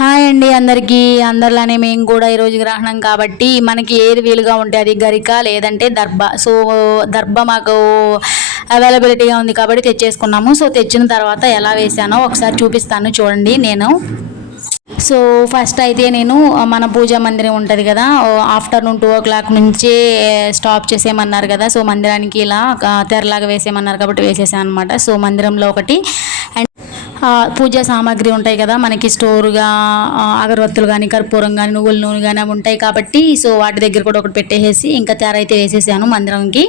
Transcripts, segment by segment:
Hi అండి అందరికీ. అందరిలానే మేము కూడా ఈరోజు గ్రహణం కాబట్టి మనకి ఏది వీలుగా ఉంటే అది గరిక లేదంటే దర్భ. సో దర్భ మాకు అవైలబిలిటీగా ఉంది కాబట్టి తెచ్చేసుకున్నాము. సో తెచ్చిన తర్వాత ఎలా వేసానో ఒకసారి చూపిస్తాను చూడండి. సో ఫస్ట్ అయితే నేను మన పూజా మందిరం ఉంటుంది కదా, ఆఫ్టర్నూన్ 2 o'clock నుంచే స్టాప్ చేసేయమన్నారు కదా. సో మందిరానికి ఇలా తెరలాగా వేసేయమన్నారు కాబట్టి వేసేసాను అనమాట. సో మందిరంలో ఒకటి అండ్ పూజా సామాగ్రి ఉంటాయి కదా మనకి స్టోర్గా, అగరవత్తులు కానీ కర్పూరం కానీ నువ్వుల నూనె కానీ అవి ఉంటాయి కాబట్టి సో వాటి దగ్గర కూడా ఒకటి పెట్టేసి ఇంకా తెర అయితే వేసేసాను మందిరంకి.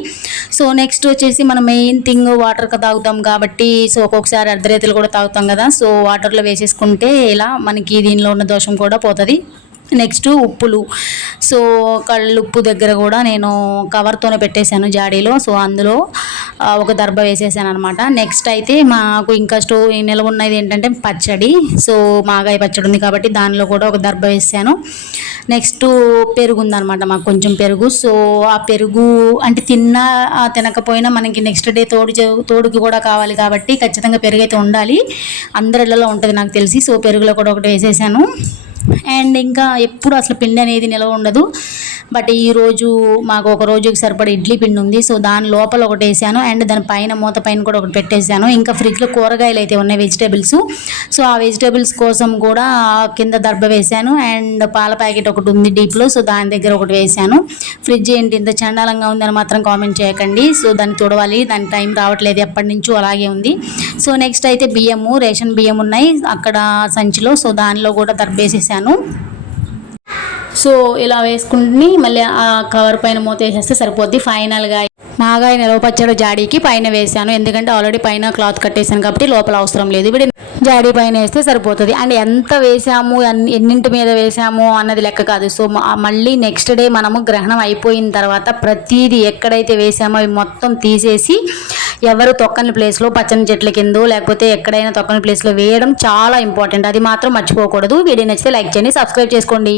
సో నెక్స్ట్ వచ్చేసి మనం మెయిన్ థింగ్ వాటర్ తాగుతాం కాబట్టి సో ఒక్కొక్కసారి అర్ధరేతులు కూడా తాగుతాం కదా. సో వాటర్లో వేసేసుకుంటే ఇలా మనకి దీనిలో ఉన్న దోషం కూడా పోతుంది. నెక్స్ట్ ఉప్పులు. సో కళ్ళుప్పు దగ్గర కూడా నేను కవర్తోనే పెట్టేశాను జాడీలో. సో అందులో ఒక దర్భ వేసేసాను అనమాట. నెక్స్ట్ అయితే మాకు ఇంకా నిల్వ ఉన్నది ఏంటంటే పచ్చడి. సో మాగాయ పచ్చడి ఉంది కాబట్టి దానిలో కూడా ఒక దర్భ వేసాను. నెక్స్ట్ పెరుగు ఉందనమాట మాకు, కొంచెం పెరుగు. సో ఆ పెరుగు అంటే తినకపోయినా మనకి నెక్స్ట్ డే తోడుకి కూడా కావాలి కాబట్టి ఖచ్చితంగా పెరుగు అయితే ఉండాలి. అందరిలో ఉంటుంది నాకు తెలిసి. సో పెరుగులో కూడా ఒకటి వేసేసాను. అండ్ ఇంకా ఎప్పుడు అసలు పిండి అనేది నిల్వ ఉండదు. బట్ ఈరోజు మాకు ఒక రోజుకి సరిపడా ఇడ్లీ పిండి ఉంది. సో దాని లోపల ఒకటి వేసాను అండ్ దాని పైన మూత పైన కూడా ఒకటి పెట్టేసాను. ఇంకా ఫ్రిడ్జ్లో కూరగాయలు అయితే ఉన్నాయి, వెజిటేబుల్స్. సో ఆ వెజిటేబుల్స్ కోసం కూడా కింద దర్భ వేసాను. అండ్ పాల ప్యాకెట్ ఒకటి ఉంది డీప్లో, సో దాని దగ్గర ఒకటి వేసాను. ఫ్రిడ్జ్ ఏంటి ఇంత చండాలంగా ఉందని మాత్రం కామెంట్ చేయకండి. సో దాన్ని తుడవాలి, దాని టైం రావట్లేదు, ఎప్పటి నుంచో అలాగే ఉంది. సో నెక్స్ట్ అయితే బియ్యము, రేషన్ బియ్యం ఉన్నాయి అక్కడ సంచిలో. సో దానిలో కూడా దర్భ వేసేసాను. సో ఇలా వేసుకుని మళ్ళీ ఆ కవర్ పైన మూత వేసేస్తే సరిపోద్ది. ఫైనల్గా మాగాయ నిలవ పచ్చడి జాడీకి పైన వేసాను, ఎందుకంటే ఆల్రెడీ పైన క్లాత్ కట్టేసాను కాబట్టి లోపల అవసరం లేదు. ఇప్పుడు జాడీ పైన వేస్తే సరిపోతుంది. అండ్ ఎంత వేసాము, ఎన్నింటి మీద వేసాము అన్నది లెక్క కాదు. సో మళ్ళీ నెక్స్ట్ డే మనము గ్రహణం అయిపోయిన తర్వాత ప్రతిదీ ఎక్కడైతే వేసామో అవి మొత్తం తీసేసి ఎవరు తొక్కని ప్లేస్లో పచ్చని చెట్ల కిందో లేకపోతే ఎక్కడైనా తొక్కని ప్లేస్లో వేయడం చాలా ఇంపార్టెంట్. అది మాత్రం మర్చిపోకూడదు. వీడియో నచ్చితే లైక్ చేయండి, సబ్స్క్రైబ్ చేసుకోండి.